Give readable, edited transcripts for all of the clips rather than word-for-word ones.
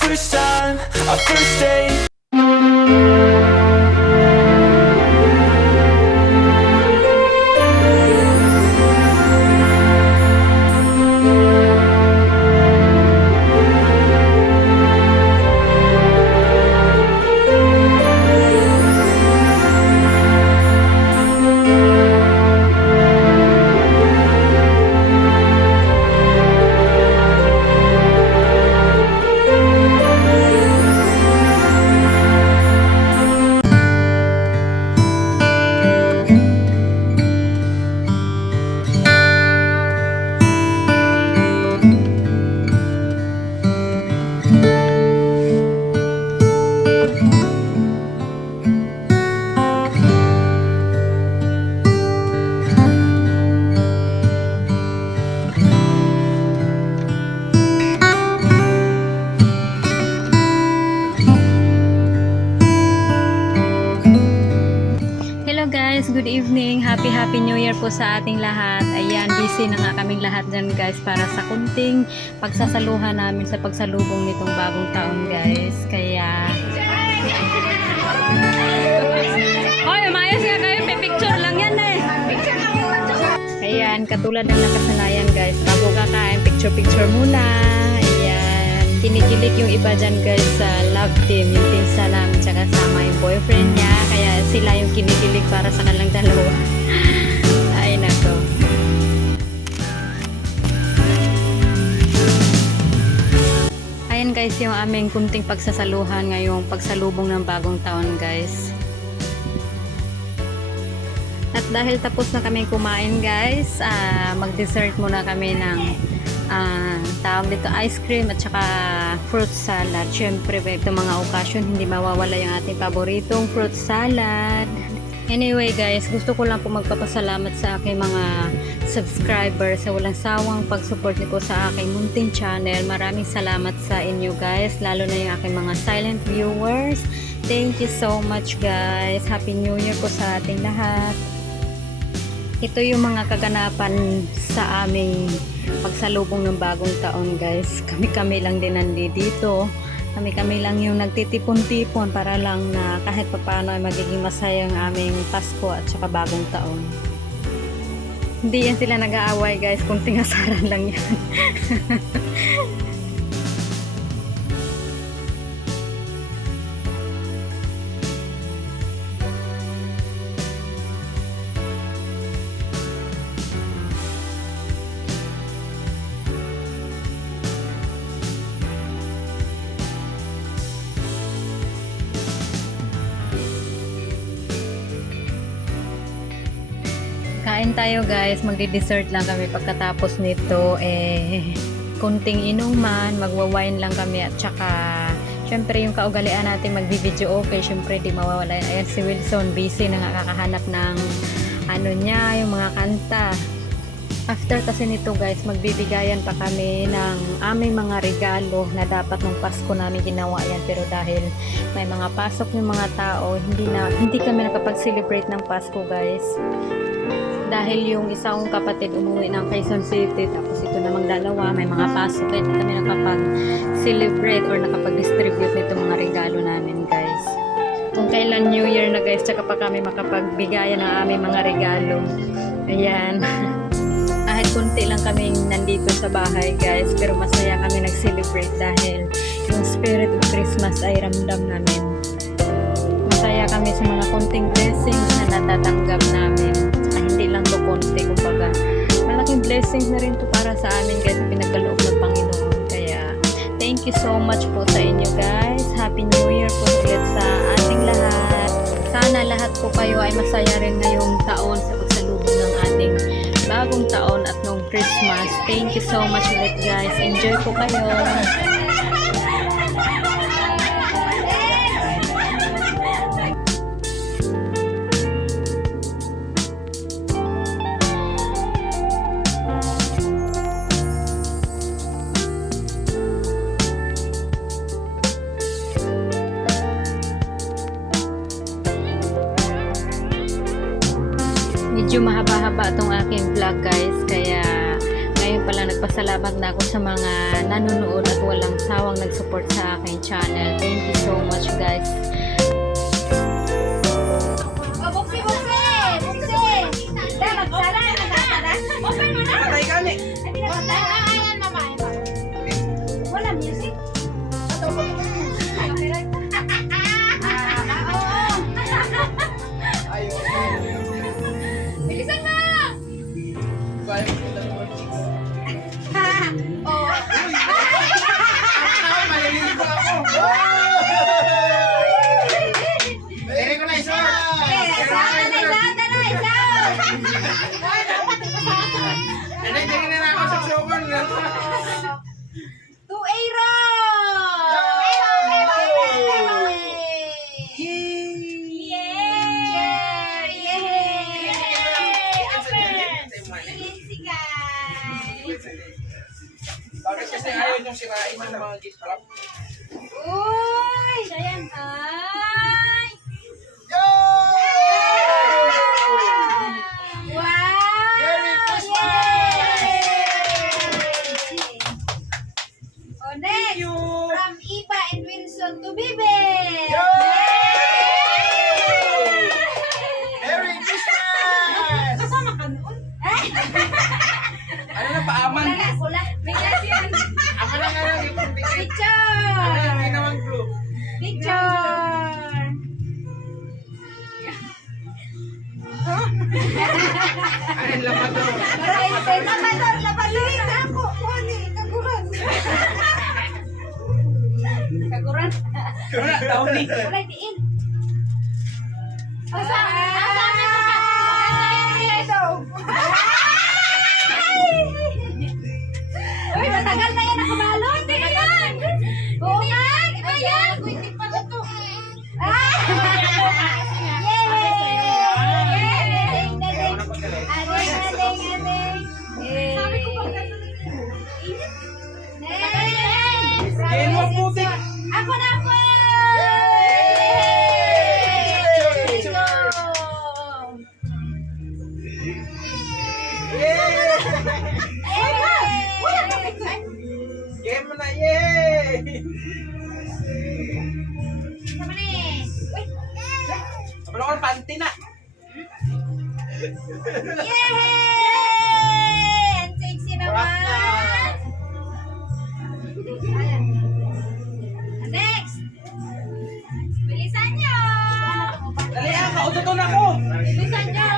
first time, our first date. Hello guys, good evening. Happy New Year po sa ating lahat. Ayan, busy na nga kaming lahat dyan guys para sa kunting pagsasaluhan namin sa pagsalubong nitong bagong taon guys. Kaya hoy, umayos nga kayo, may picture lang yan eh. Ayan, katulad ng nakasanayan guys. Bago kakain, picture muna. Ayan, kinikilig yung iba dyan guys sa love team, yung pinsa namin tsaka sama yung boyfriend niya. Kaya sila yung kinikilig para sa kanilang dalawa. Ay nako. Ayan guys yung aming kunting pagsasaluhan ngayong pagsalubong ng bagong taon guys. At dahil tapos na kami kumain guys, mag-dessert muna kami ng tawag dito ice cream at saka fruit salad. Syempre ito mga okasyon hindi mawawala yung ating paboritong fruit salad. Anyway guys, gusto ko lang po magpapasalamat sa aking mga subscribers sa walang sawang pag-support niyo po sa aking munting channel. Maraming salamat sa inyo guys, lalo na yung aking mga silent viewers. Thank you so much guys. Happy New Year po sa ating lahat. Ito yung mga kaganapan sa aming pagsalubong ng bagong taon guys. Kami-kami lang din nandito. Kami-kami lang yung nagtitipon-tipon para lang na kahit papaano ay magiging masaya ang aming Pasko at saka bagong taon. Hindi yan sila nag-aaway guys, kunting asaran lang yan. Kain tayo guys, magdi-dessert lang kami pagkatapos nito kunting inuman, magwa-wine lang kami at saka syempre yung kaugalian natin magbi-video okay, syempre di mawawala. Ayan si Wilson, busy na nga kakahanap ng ano niya, yung mga kanta. After kasi nito guys, magbibigayan pa kami ng aming mga regalo na dapat nung Pasko namin ginawa yan, pero dahil may mga pasok ng mga tao, hindi kami nakapag-celebrate ng Pasko guys. Dahil yung isang kapatid umuwi ng Quezon City, tapos ito namang dalawa may mga pasok, kaya hindi kami nakapag-celebrate or nakapag-distribute nito mga regalo namin guys. Kung kailan New Year na guys, tsaka pa kami makapagbigayan ng aming mga regalo. Ayan. Kahit kunti lang kami nandito sa bahay guys, pero masaya kami nag-celebrate dahil yung spirit of Christmas ay ramdam namin. Masaya kami sa mga kunting blessings na natatanggap namin. Hindi lang to konti, kumbaga malaking blessings na rin to para sa amin guys na pinagkaloob ng Panginoon. Kaya thank you so much po sa inyo guys. Happy New Year po ulit sa ating lahat. Sana lahat po kayo ay masaya rin ngayong taon sa pagsalubong ng ating bagong taon at nung Christmas. Thank you so much ulit guys. Enjoy po kayo. Medyo mahaba-haba itong aking vlog guys, kaya ngayon pala nagpasalamat na ako sa mga nanonood at walang sawang nag-support sa aking channel. Thank you so much guys. Bakit kasi ayaw niyong sirain yung mga gift wrap? Uy! Ayan. Ay! Wow! Merry Christmas! O next, you! from Iba and Wilson to Bibe! Merry Christmas! Kasama ka noon? Ano na paaman? Wala. Bigas yan. Ako lang nga lang yung pagpikit. Picture! Ano yung ginawang glue? Picture! Ano yung lamador? Labador! Labador! Ako! Kuhani! Kaguran! Kaguran? Wala, Tony. Wala, diin. Asa na ka? Uy, matagal na yan ako balon. Hindi na yan. Oo nga. Iba yan. Hindi pa na to. Sabi ko pa Yan mo putik. Ako na po! Game mo na, yay! Abalo ko ng panty na. Yay! Ang sexy naman! Next! Bilisan nyo! Dali ah, kaututon ako. Bilisan nyo!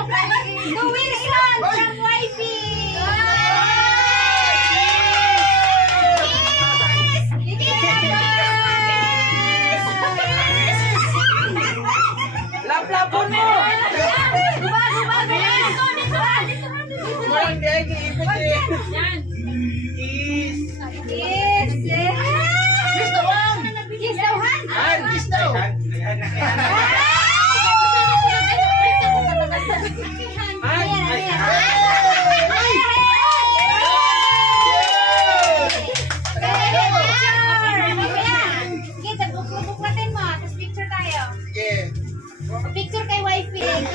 To Wilson from Wifey! Laplapon mo! Walang diay, giipit eh. Kiss! Ay, kiss daw! Ay, ay, ay! Yeah. Picture kay wifey. Ano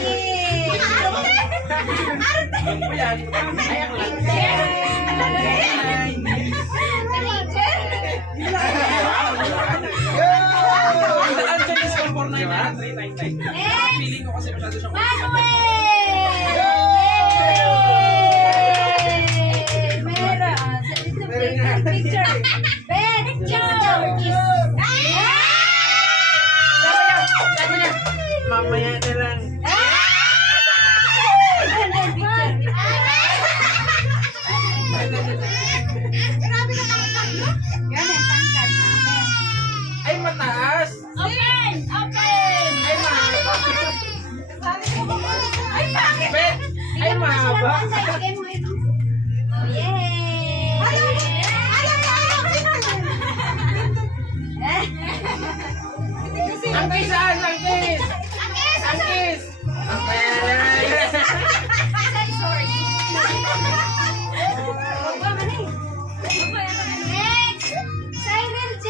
po yan? Ayak lang. Ang Chinese call for 9 na? 399. Feeling ko kasi masyado siyang mamaya na lang. Ay, mataas! Open! Ay, mahaba! Ay, bakit? Bet! Ay, mahaba! Ang kiss! Ang kiss! Ang kiss! Next! Cyril J!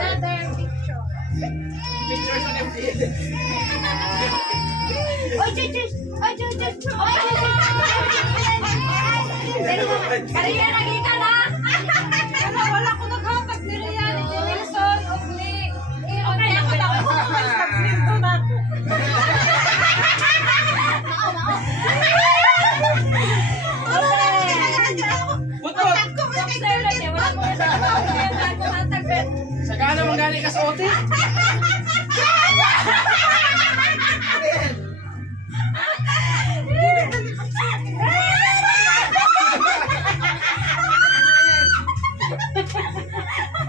Another picture. Pictures on the Oy, Kariya, nagika na! Wala ko naghatag ni Rian, ni Wilson, o ni... Okay, ako na ako. Nagsinto na ako. Butot! Sagana mong galing ka sa OT?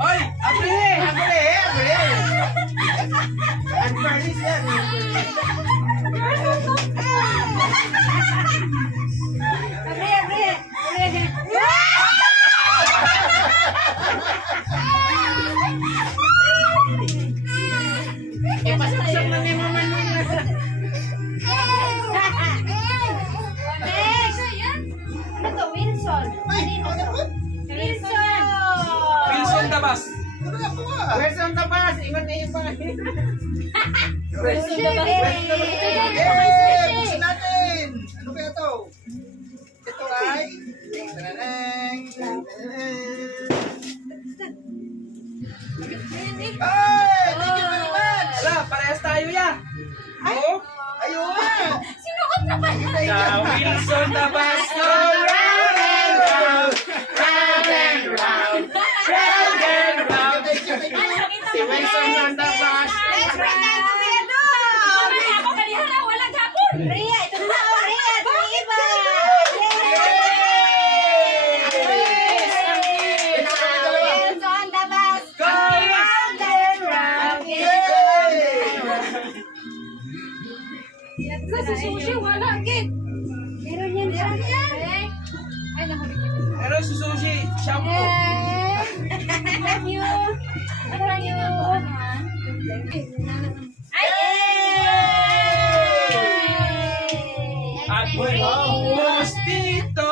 Oy! Abri! Unfurnished yan. Ipasaksak na ni Mama Nuna. Wilson. Wilson Tabas. Wilson Tabas, ingat na yung mga Wilson. buksan natin! Ano kaya to? Ito ay... Ay! Thank you very much! Ala, parehas tayo ya. Oh? Ayun! Sinuot na pala. Sa Wilson Tabas, go round and round, round and round, round and round. Si Wilson Tabas. Let's bring them to Ria doon! Ako kanina na, walang hapon! Ria, ito na ako, Ria! Iba! Wilson Tabas! Go round and round. Sa sushi, wala, Kit! Meron yan, meron yan! Ay, nahuli ko. Pero si Sushi, shampoo. Love you! Love you! Ay! At buhos dito.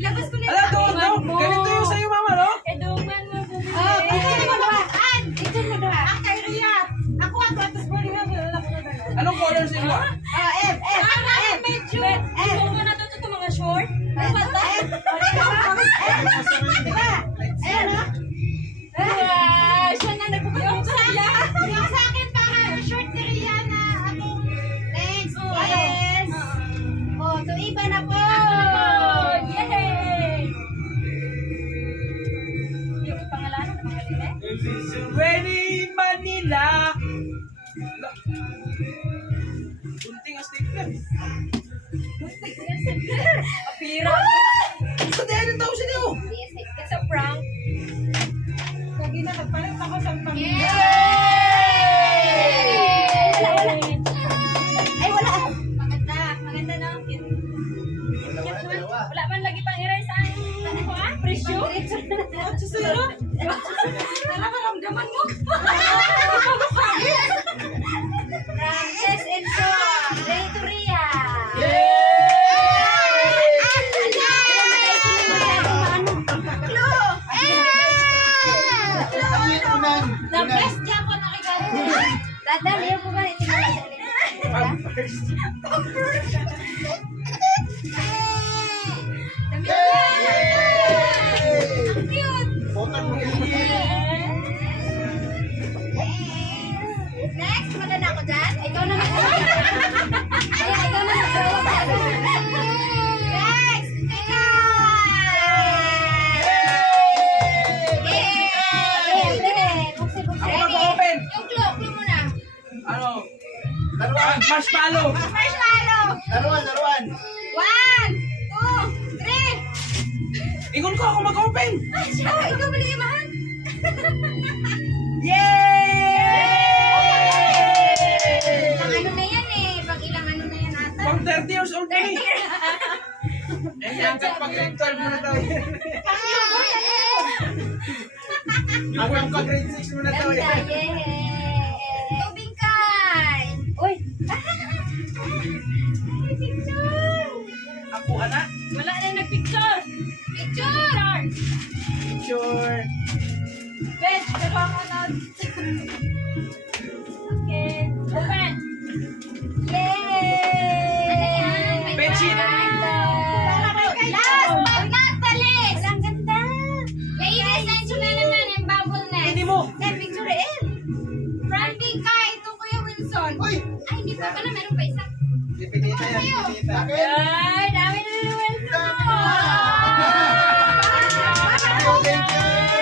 Ilabas ko na Ala, doon, doon. Ganito yung sa'yo, Mama, no? Kaduman mo po. Oh, ito mo doon. Ito mo doon. Kay Ria. Ako atos boarding house. Wala ko na doon. Anong color sa iyo? F. Medyo. Ito mo na ito mga short. Ano ba ito? Diba? Ayan, no? Siya na nagpupagod sa Ria. Yung sa akin pa ha. Short ni Ria na atong legs. Yes. Oh, so iba na po. Yay! Yung pangalanan na magaling eh. This is ready, Manila. Ala. Kunting ang sticker. Apira. Gusto din ang tao siya niyo. Yes, it's a prank. Lagi na nagpalit ako sa pamilya. Wala. Ay, wala. Maganda na. Wala man lagi pang iray sa ano ko ah? Presyo? Susuro? Nararamdaman mo? Frances and so, Ray to Ria. Na-best niya po nakikita. Dadali yung po ba? Next, maganda ako dyan. Ikaw na ikaw na Next, ikaw! Ako mag-open. Yung clue muna. Ano? Marshmallow. Marshmallow! Laruan! 1, 2, 3. Ingon ko ako mag-open. Ay, siya! Ikaw mali imahan. Pang ano na yan eh. Pang ilang ano na yan ata. Pang 30 years old na eh. Eh, hanggang pag grade 12 muna daw yan. Hanggang pag grade 6 muna daw yan. Tubing kay! Uy! May picture! Ako, anak. Wala na yung nag-picture! Picture! Sure. Bench, pero ako na. Okay. Open! Yay! hindi pa pala. Meron pa isa. Pipinita yan, pipinita. Ay, dami na naman ito.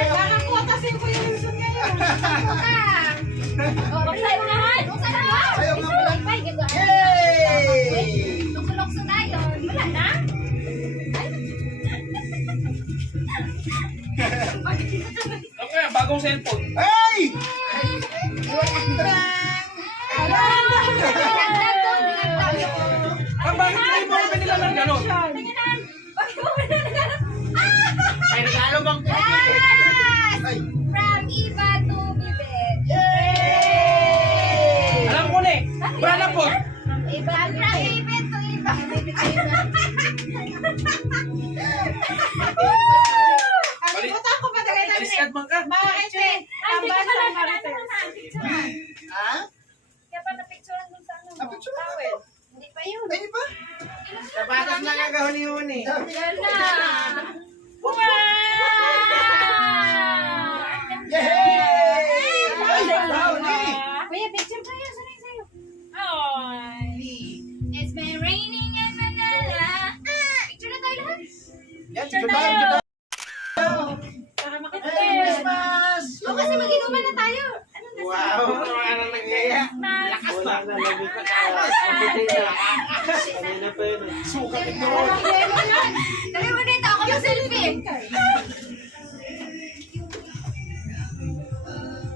Nakakuha kasi ko yung Wilson ngayon. Buksan mo naman. Buksan mo. Ayaw nga pala. Yay! Lukulokso na yun. Wala na? Okay, bagong cellphone. Hey! Bakit hindi mo kami nila ng gano'n? May regalo bang Yes! Ay! From Iba to Bibet. Alam ko na eh. Brala po. Iba, from Bibet to Iba. Alimutan ko pa tagay namin. Aliskat man ka. Bakit eh? Ang basa ng Marites. Ha? Kaya pa na-picturean dun sa ano mo? Na-picturean na Towel. Hindi pa yun. Ay, ba? Tapatas na kagahuni-huni. Yan na. Wow! Yay! Ay, brownie! Kuya, picture tayo. Sanay sa'yo. It's been raining in Manila. Picture na tayo lahat. Yan, picture tayo. Para makita Merry Christmas! O kasi mag-inuman na tayo. Ano na Wow, ano nangyaya? Lakas na. Sukat ito. Dali mo dito. Ako yung selfie.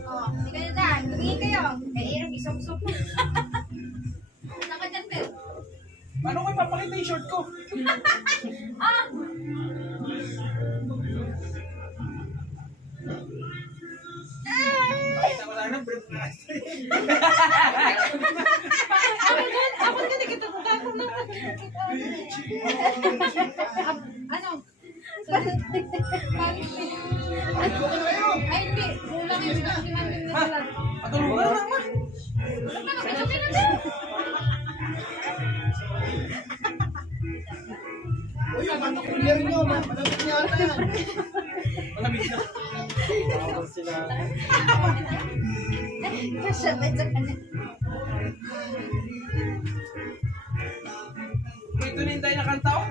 Oh, hindi kayo dyan. Tumingin kayo. Kaya irong isok-sok mo. Saka dyan, Pel. Paano ko ipapakita yung short ko? Ah! Pakita ko sana, brief na. Ako din kita ko kako na. Ano? Ay, hindi. Kulang yung pinagkiman din Ha? nila. Patulungan na naman. Okay na daw. Uy, yung batok ko niya rin yun. Malapit niya ata yan. Malamig na. Kasabay sa kanya. Ito na yung tayo na kanta oh.